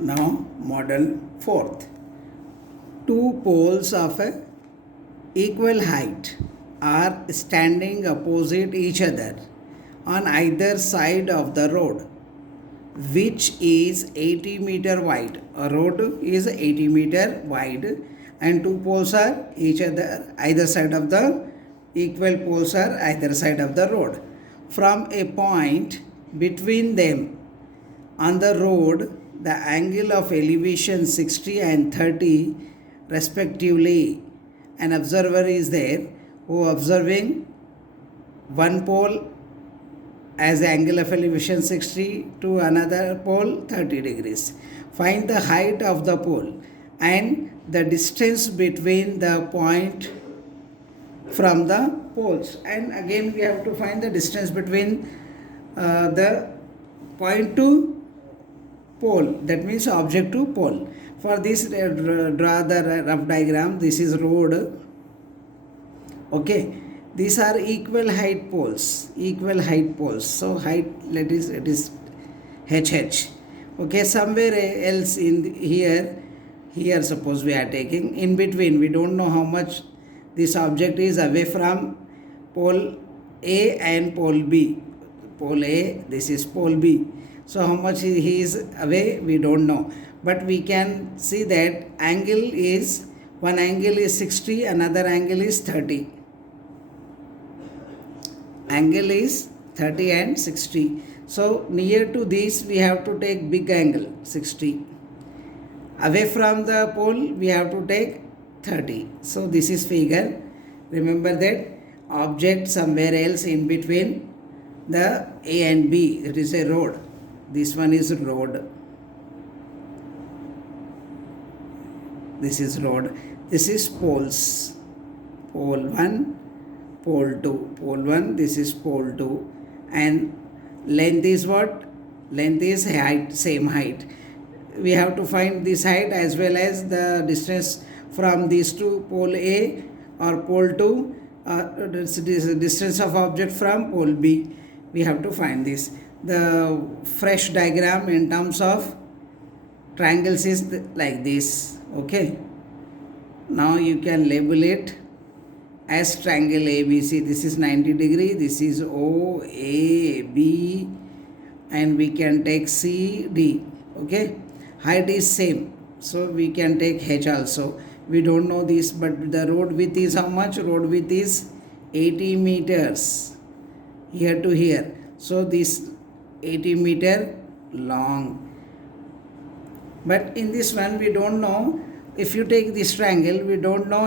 Now model fourth. Two poles of a equal height are standing opposite each other on either side of the road, which is 80-meter wide. A road is 80-meter wide and two poles are either side of the equal poles are either side of the road. From a point between them on the road, the angle of elevation 60 and 30 respectively. An observer is there who observing one pole as the angle of elevation 60 to another pole 30 degrees. Find the height of the pole and the distance between the point from the poles. And again we have to find the distance between the point to pole, that means object to pole. For this draw the rough diagram. This is road. Okay, these are equal height poles, so height, it is HH. Okay, somewhere else in here suppose we are taking in between, we don't know how much this object is away from pole A and pole B. Pole A, this is pole B. So how much he is away, we don't know. But we can see that one angle is 60, another angle is 30. Angle is 30 and 60. So near to this we have to take big angle 60. Away from the pole we have to take 30. So this is figure. Remember that object somewhere else in between the A and B, that is a road. This one is road. This is road. This is poles. Pole 1, pole 2. Pole 1, this is pole 2. And length is what? Length is height, same height. We have to find this height as well as the distance from these two, pole A or pole 2, this distance of object from pole B. We have to find this. The fresh diagram in terms of triangles is like this. Okay, now you can label it as triangle ABC. This is 90 degree, this is OAB, and we can take CD. Okay, height is same, so we can take H also. We don't know this, but the road width is how much? Road width is 80 meters here to here. So this 80 meter long. But in this one we don't know. If you take this triangle, we don't know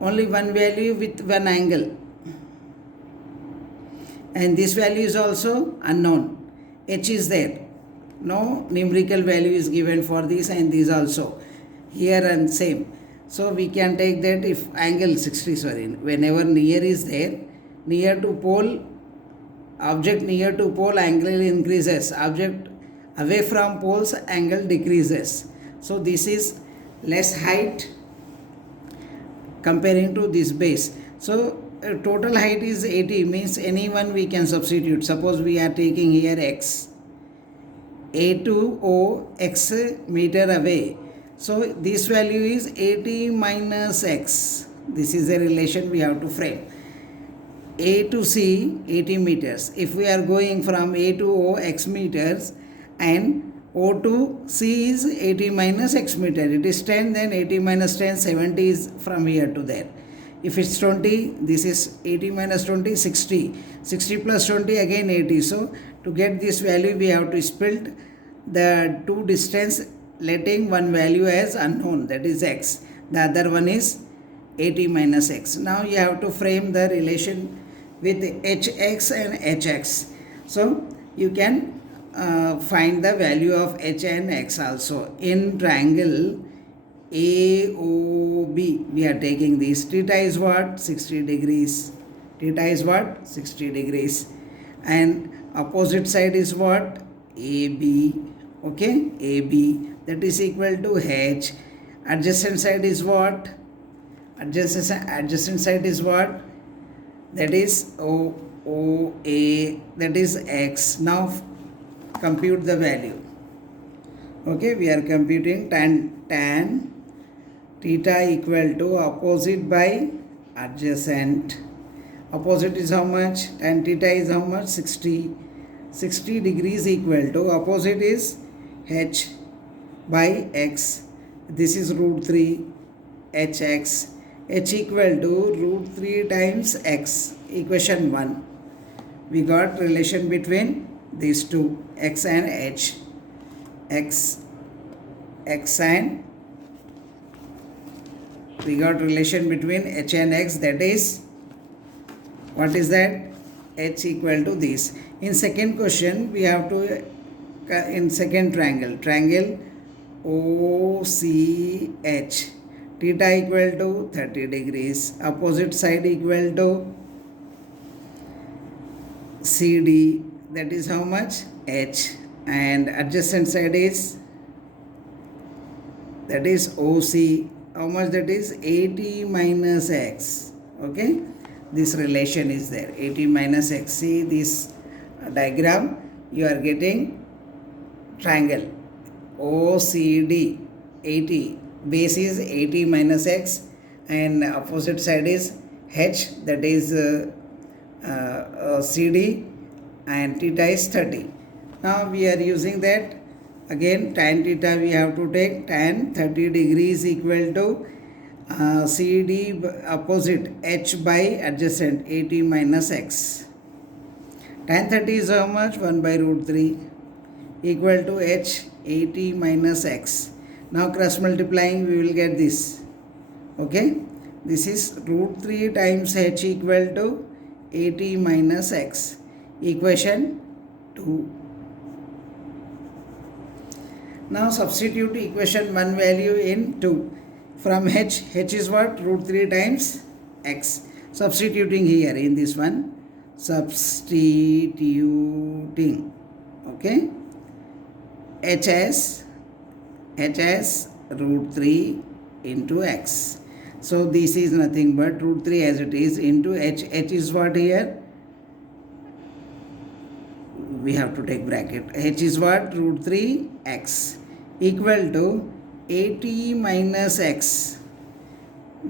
only one value with one angle. And this value is also unknown. H is there. No numerical value is given for this and this also. Here and same. So we can take that if angle 60, whenever near is there, near to pole, object near to pole angle increases, object away from poles angle decreases. So this is less height comparing to this base. So total height is 80, means any one we can substitute. Suppose we are taking here x, A to O, x meter away. So this value is 80 minus x. This is a relation we have to frame. A to C 80 meters. If we are going from A to O x meters and O to C is 80 minus x meter, it is 10, then 80 minus 10, 70 is from here to there. If it's 20, this is 80 minus 20, 60. 60 plus 20 again 80. So to get this value we have to split the two distance, letting one value as unknown, that is x. The other one is 80 minus x. Now you have to frame the relation with hx and hx. So you can find the value of h and x also. In triangle AOB we are taking this. Theta is what? 60 degrees. Theta is what? 60 degrees. And opposite side is what? AB. Okay, AB, that is equal to H. Adjacent side is what? Adjacent side is what? That is OA, that is X. Now compute the value. Okay, we are computing tan theta equal to opposite by adjacent. Opposite is how much? Tan theta is how much? 60. 60 degrees equal to opposite is h by x. This is root 3 hx. H equal to root 3 times x. Equation 1. We got relation between these two, x and h. X and we got relation between h and x, that is, what is that? H equal to this. In second question, we have to, in second triangle OCH, theta equal to 30 degrees, opposite side equal to CD, that is how much? H, and adjacent side is, that is OC, how much that is? 80 minus x. Okay, this relation is there, 80 minus x. See this diagram, you are getting triangle OCD, 80, base is 80 minus x and opposite side is h, that is CD, and theta is 30. Now we are using that. Again, tan theta we have to take, tan 30 degrees equal to CD opposite h by adjacent 80 minus x. Tan 30 is how much? 1 by root 3 equal to h 80 minus x. Now cross multiplying we will get this. Okay, this is root 3 times h equal to 80 minus x. Equation 2. Now substitute equation 1 value in 2. From h is what? Root 3 times x. Substituting here in this one. Substituting. Okay. h as root 3 into x. So this is nothing but root 3 as it is into h. H is what here? We have to take bracket. H is what? Root 3 x equal to 80 minus x.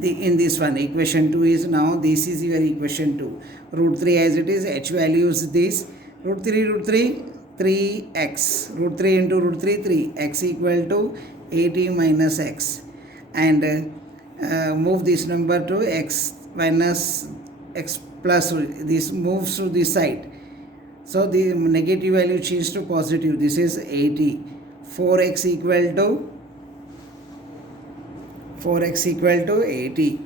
In this one, equation 2 is now, this is your equation 2. Root 3 as it is, h value is this. Root 3, 3x. Root 3 into root 3, 3. X equal to 80 minus x. And move this number to x minus x plus, this moves to this side. So the negative value changes to positive. This is 80. 4x equal to 80.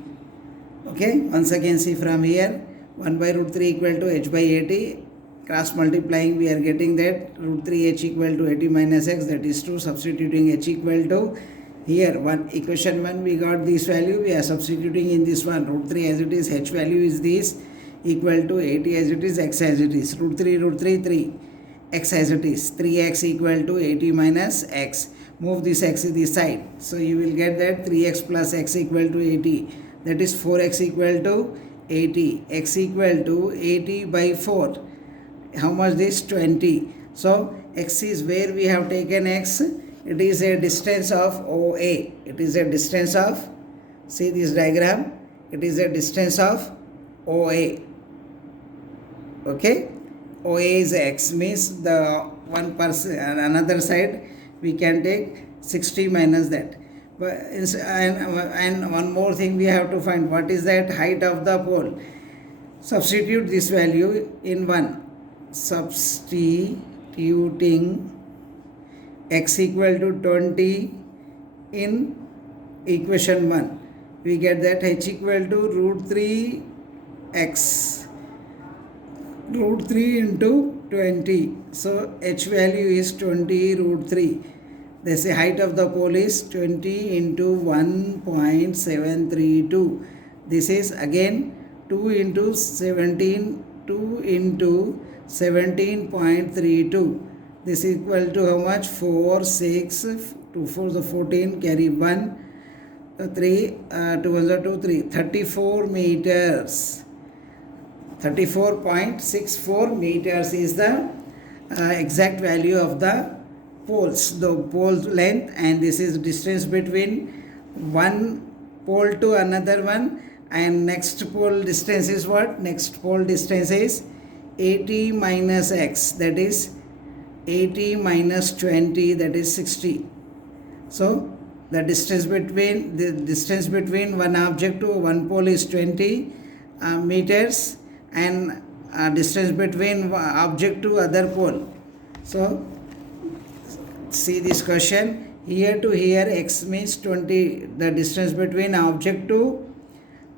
Okay, once again see from here, 1 by root 3 equal to h by 80. Cross multiplying we are getting that root 3 h equal to 80 minus x, that is true. Substituting h equal to, here one equation 1 we got this value, we are substituting in this one. Root 3 as it is, h value is this, equal to 80 as it is, x as it is. Root 3, 3, x as it is, 3x equal to 80 minus x. Move this x to this side, so you will get that 3x plus x equal to 80, that is 4x equal to 80. X equal to 80 by 4, how much this? 20. So x is where we have taken x, it is a distance of OA. It is a distance of, see this diagram, it is a distance of OA. Okay, OA is x, means the one person, another side we can take 60 minus that. But and one more thing we have to find, what is that? Height of the pole. Substitute this value in 1. Substituting x equal to 20 in equation 1, we get that h equal to root 3 x, root 3 into 20. So h value is 20 root 3. They say height of the pole is 20 into 1.732. This is again 2 into 17, 2 into 17.32. This is equal to how much? 4, 6, 2 4 the 14, carry 1, 3, 2 1 2, 3, 34 meters. 34.64 meters is the exact value of the poles, the pole length, and this is distance between one pole to another one, and next pole distance is what? Next pole distance is 80 minus x, that is 80 minus 20, that is 60. So the distance between one object to one pole is 20 meters, and distance between object to other pole. So see this question, here to here x means 20, the distance between object to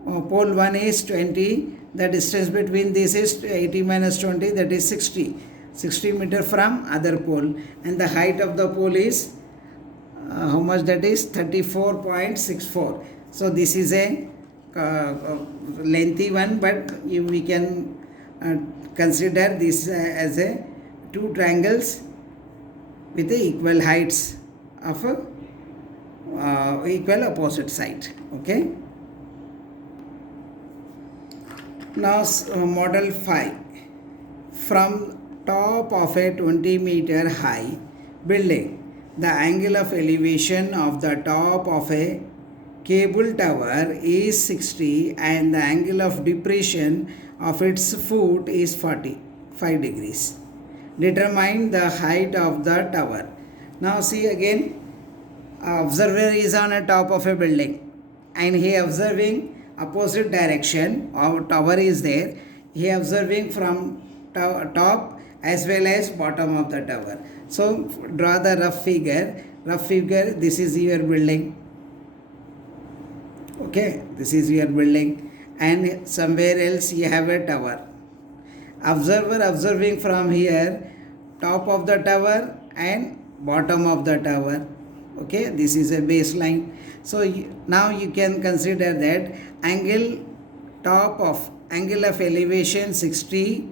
pole 1 is 20, the distance between this is 80 minus 20, that is 60 meter from other pole, and the height of the pole is how much, that is 34.64. so this is a lengthy one, but we can consider this as a two triangles with the equal heights of equal opposite side. Okay. Now model 5. From top of a 20-meter high building, the angle of elevation of the top of a cable tower is 60 and the angle of depression of its foot is 45 degrees. Determine the height of the tower. Now see again, observer is on a top of a building and he observing opposite direction. Our tower is there. He observing from top as well as bottom of the tower. So draw the rough figure. This is your building. Okay, this is your building, and somewhere else you have a tower. Observer observing from here, top of the tower and bottom of the tower. Okay, this is a baseline. So now you can consider that angle of elevation 60,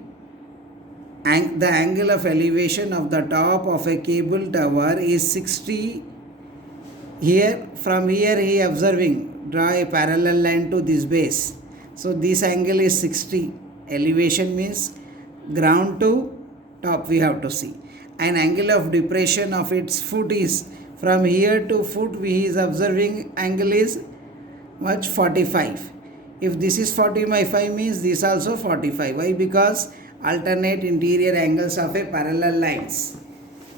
and the angle of elevation of the top of a cable tower is 60. Here, from here he observing, draw a parallel line to this base. So this angle is 60. Elevation means ground to top we have to see. And angle of depression of its foot is, from here to foot he is observing angle is much 45. If this is 45 means this also 45. Why? Because alternate interior angles of a parallel lines.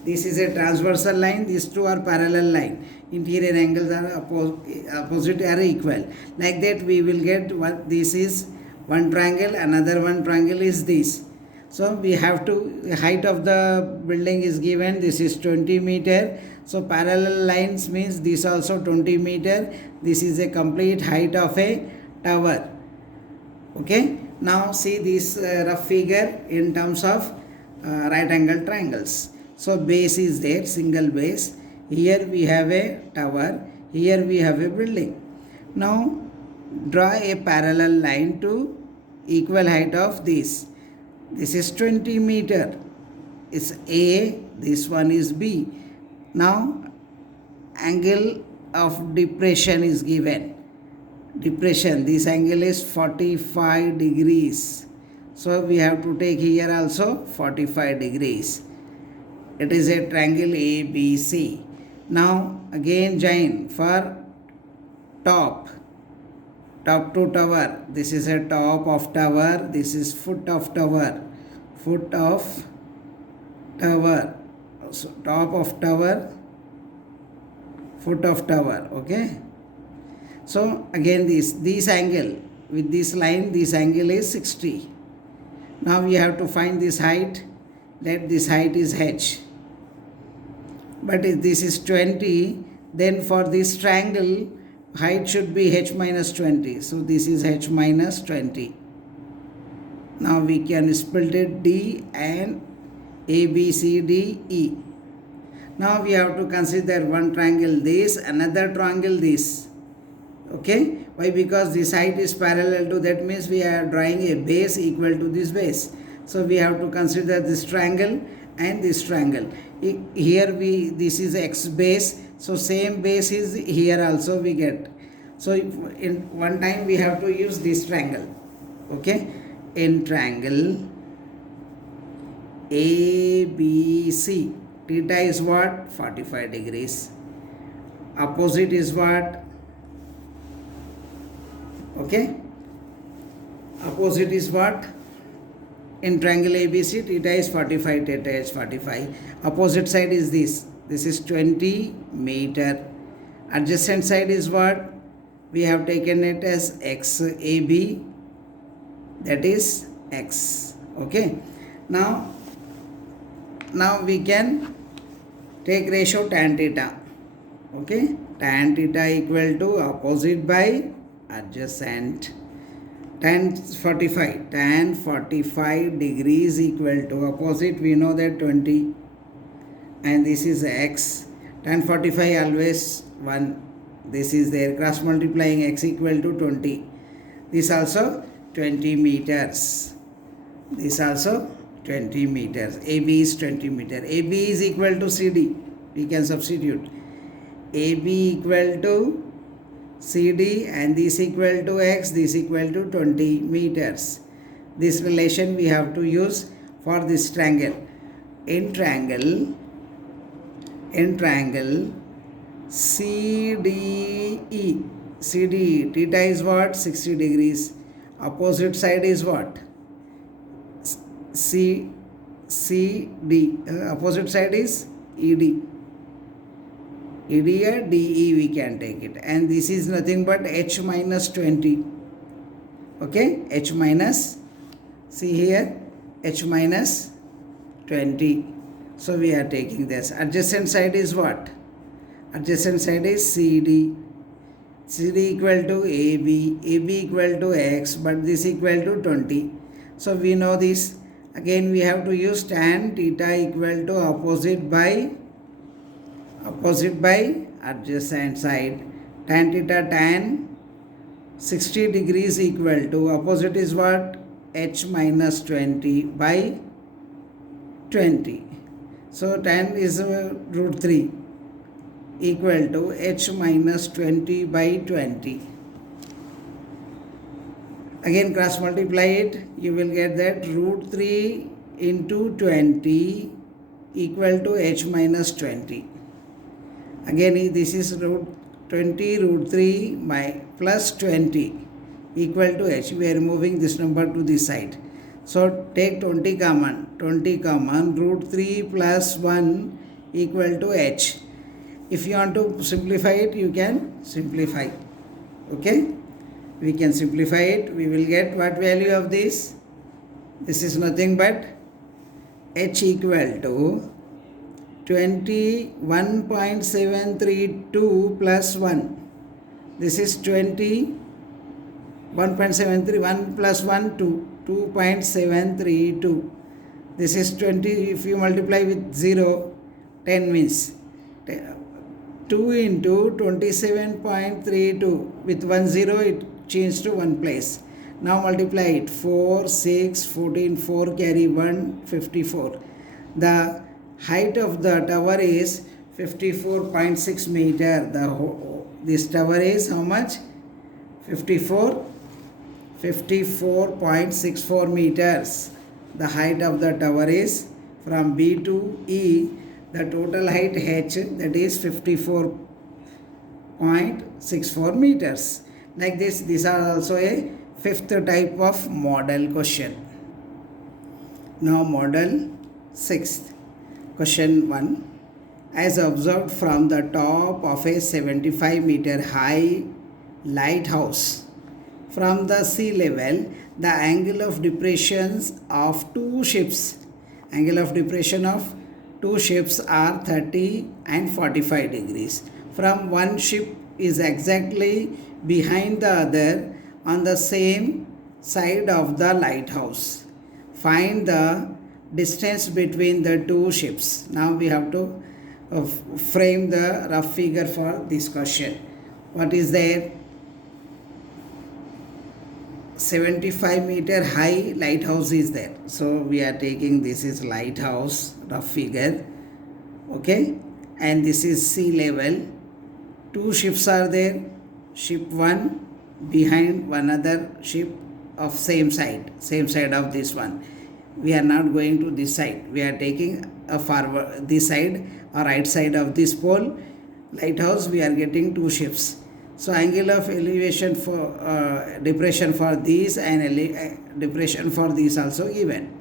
This is a transversal line, these two are parallel line. Interior angles are opposite are equal. Like that we will get what this is one triangle, another one triangle is this. So we have to, height of the building is given, this is 20 meter. So parallel lines means this also 20 meter. This is a complete height of a tower. Okay. Now see this rough figure in terms of right angle triangles. So base is there, single base. Here we have a tower. Here we have a building. Now draw a parallel line to equal height of this. This is 20 meter. It's A. This one is B. Now angle of depression is given. Depression, this angle is 45 degrees. So we have to take here also 45 degrees. It is a triangle ABC. Now again join for top to tower. This is a top of tower. This is foot of tower. Foot of tower. So top of tower, foot of tower. Okay. So again this angle with this line, this angle is 60. Now we have to find this height. Let this height is h. But if this is 20, then for this triangle height should be h minus 20. So this is h minus 20. Now we can split it D and A, B, C, D, E. Now we have to consider one triangle this, another triangle this. Okay. Why? Because this height is parallel to, that means we are drawing a base equal to this base. So we have to consider this triangle and this triangle. Here this is x base. So same base is here also we get. So in one time we have to use this triangle. Okay. In triangle ABC. Theta is what? 45 degrees. Opposite is what? Okay. Opposite is what? In triangle ABC, theta is 45, theta is 45. Opposite side is this. This is 20 meter. Adjacent side is what? We have taken it as XAB. That is X. Okay. Now we can take ratio tan theta. Okay. Tan theta equal to opposite by adjacent. Tan 45 degrees equal to opposite, we know that 20, and this is X. Tan 45 always 1. This is there, cross multiplying X equal to 20. This also 20 meters. This also 20 meters. AB is 20 meter. AB is equal to CD. We can substitute. AB equal to CD, and this equal to X, this equal to 20 meters. This relation we have to use for this triangle. In triangle CDE, theta is what? 60 degrees. Opposite side is what? CD. Opposite side is ED. ED or DE we can take it, and this is nothing but H minus 20. Okay, H minus, see here, H minus 20. So we are taking this. Adjacent side is what? Adjacent side is CD. CD equal to AB, AB equal to X, but this equal to 20. So we know this. Again we have to use tan theta equal to opposite by adjacent side. Tan theta tan 60 degrees equal to opposite is what? H minus 20 by 20. So tan is root 3 equal to H minus 20 by 20. Again cross multiply it, you will get that root 3 into 20 equal to H minus 20. Again this is root 20 root 3 by plus 20 equal to H. We are moving this number to this side. So take 20 common, root 3 plus 1 equal to H. If you want to simplify it, you can simplify. Okay, we can simplify it. We will get what value of this? This is nothing but H equal to 21.732 plus 1. This is 21.73, 1 plus 1, 2, 2.732. This is 20, if you multiply with 0, 10 means 2 into 27.32. With 1 0, it changed to 1 place. Now multiply it, 4, 6, 14, 4 carry 1, 54. The height of the tower is 54.6 meter. This tower is how much? 54.64 meters. The height of the tower is from B to E. The total height H, that is 54.64 meters. Like this, these are also a fifth type of model question. Now model 6th. Question 1. As observed from the top of a 75 meter high lighthouse, from the sea level, the angle of depressions of two ships are 30 and 45 degrees. From one ship is exactly behind the other on the same side of the lighthouse. Find the distance between the two ships. Now we have to frame the rough figure for this question. What is there? 75 meter high lighthouse is there. So we are taking this is lighthouse rough figure. Okay, and this is sea level. Two ships are there. Ship 1 behind one other ship of same side of this one. We are not going to this side. We are taking forward this side or right side of this pole lighthouse, we are getting two ships. So angle of elevation for depression for these and depression for these also given.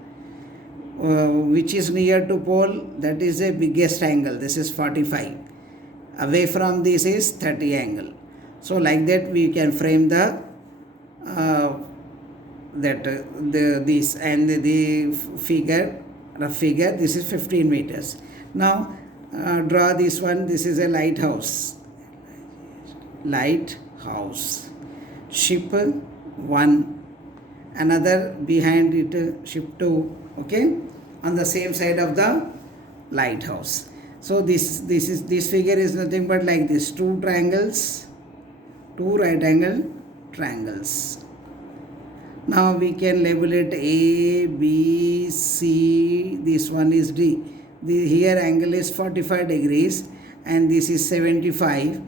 Which is near to pole, that is the biggest angle, this is 45. Away from this is 30 angle. So like that we can frame the this and the figure, rough figure. This is 15 meters. Now draw this one. This is a lighthouse. Lighthouse. Ship 1. Another behind it, ship 2. Okay, on the same side of the lighthouse. So this figure is nothing but like this: two triangles, two right angle triangles. Now we can label it A, B, C. This one is D. Here angle is 45 degrees and this is 75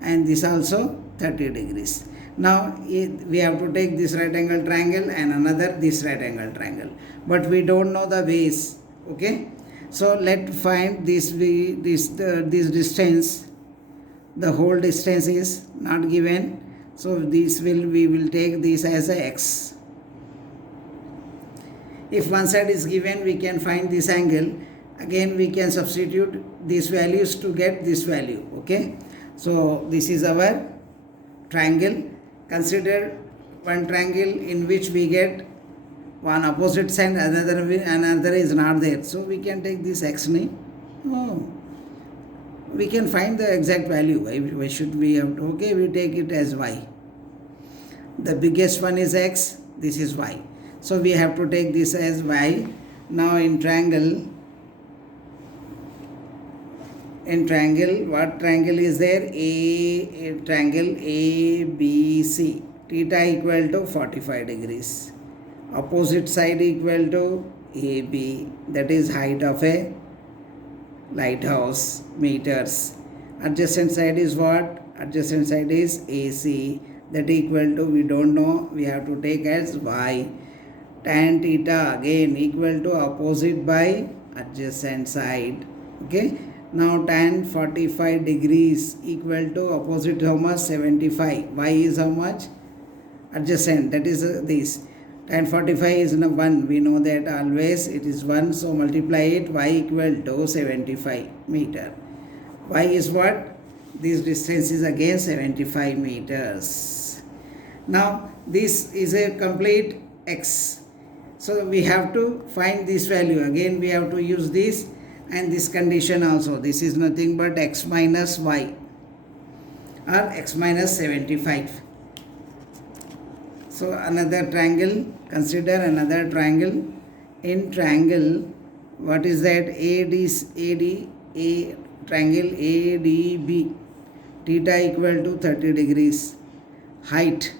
and this also 30 degrees. Now we have to take this right angle triangle and another this right angle triangle, but we don't know the base. Okay, so let's find this distance. The whole distance is not given, so we will take this as a x. If one side is given, we can find this angle. Again we can substitute these values to get this value. Okay, so this is our triangle. Consider one triangle in which we get one opposite side, another is not there. So we can take this x name. We can find the exact value. Why should we have to? Okay, we take it as y. The biggest one is x, this is y. So we have to take this as y. Now in triangle, what triangle is there? A triangle ABC. Theta equal to 45 degrees. Opposite side equal to AB. That is height of a lighthouse, meters. Adjacent side is what? Adjacent side is AC. That equal to, we don't know, we have to take as y. Tan theta again equal to opposite by adjacent side. Okay. Now tan 45 degrees equal to opposite how much? 75. Y is how much? Adjacent, that is this. Tan 45 is 1. We know that always it is 1. So multiply it. Y equal to 75 meter. Y is what? This distance is again 75 meters. Now this is a complete x. So we have to find this value. Again we have to use this and this condition also. This is nothing but x minus y or x minus 75. So another triangle, consider another triangle. In triangle, what is that? A triangle ADB. Theta equal to 30 degrees. Height.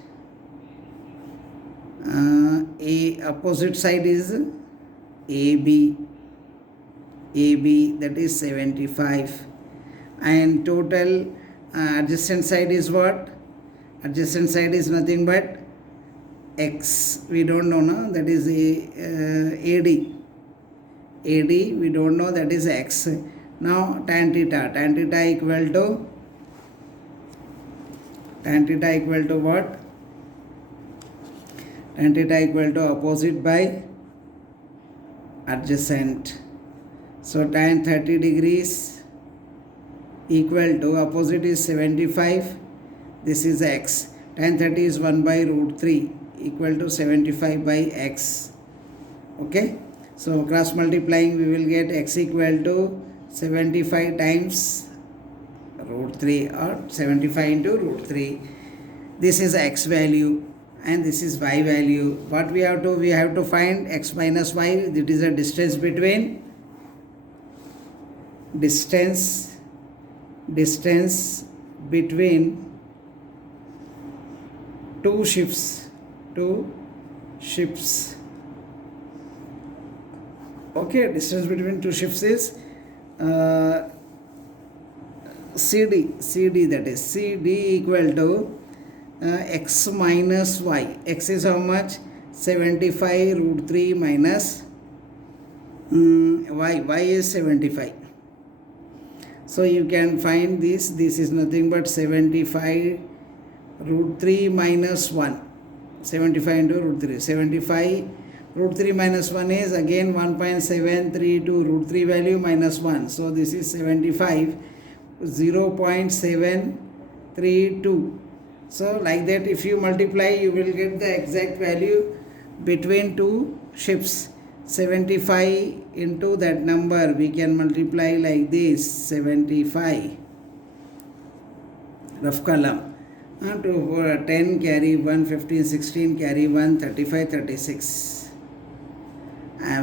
A opposite side is AB. AB, that is 75. And total adjacent side is what? Adjacent side is nothing but x. We don't know, no? That is AD. AD, we don't know, that is x. Now tan theta. Tan theta equal to what? Tan theta equal to opposite by adjacent. So tan 30 degrees equal to opposite is 75. This is x. Tan 30 is 1 by root 3 equal to 75 by x. Okay. So cross multiplying we will get x equal to 75 times root 3 or 75 into root 3. This is x value and this is y value. What we have to? We have to find x minus y. That is the distance between two ships. Okay, distance between two ships is CD, that is CD equal to x minus y. X is how much? 75 root 3 minus Y is 75. So you can find this is nothing but 75 root 3 minus 1. 75 into root 3. 75 root 3 minus 1 is again 1.732 root 3 value minus 1. So this is 75 0.732. So like that, if you multiply, you will get the exact value between two shifts. 75 into that number, we can multiply like this, 75, rough column, to 10 carry 1, 15, 16 carry 1, 35, 36,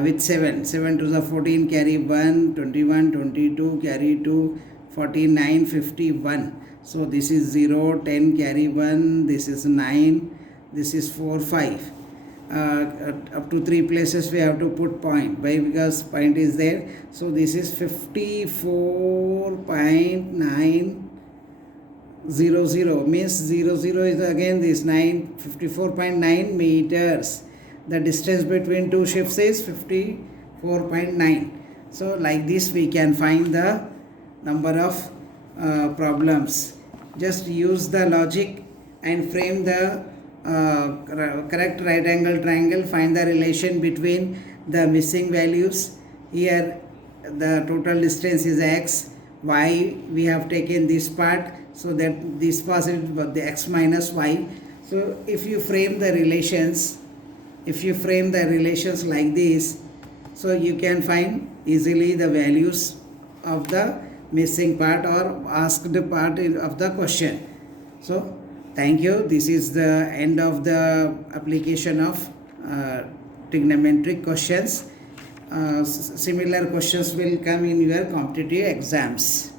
with 7 to the 14 carry 1, 21, 22 carry 2, 49, 51. So this is 0, 10 carry 1, this is 9, this is 4, 5. Up to 3 places we have to put point. Why? Because point is there. So this is 54.900, means 00 is again this 54.9 meters. The distance between two shifts is 54.9. So like this we can find the number of problems. Just use the logic and frame the correct right angle triangle. Find the relation between the missing values. Here the total distance is x, y we have taken this part, so that this part is the x minus y. So if you frame the relations, like this, so you can find easily the values of the missing part or asked part of the question. So thank you. This is the end of the application of trigonometric questions. Similar questions will come in your competitive exams.